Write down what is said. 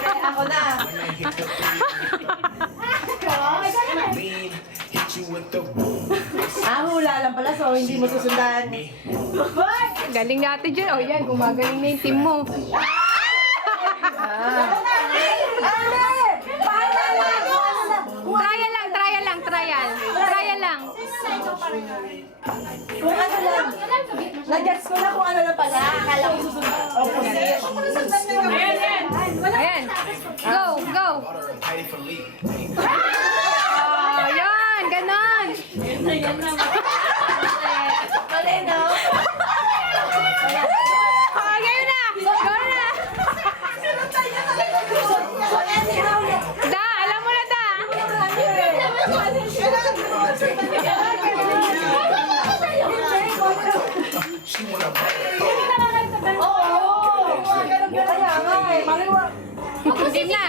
Ako na. Hula lang pala, so hindi mo susundan. Galing natin dyan. O yan, gumagaling na yung team mo. Trial lang, trial lang, trial. Trial lang. Kung ano lang. Nag-gets ko na kung ano lang pala. Akala ko susundan. Opposite. Ayan. Go, go. Oh, yan, ganon. Mali, no? Oh, ngayon na. Go na. So anyhow, Da, alam mo na, Da. Oo. Kaya nga eh. Maliwa. Game na.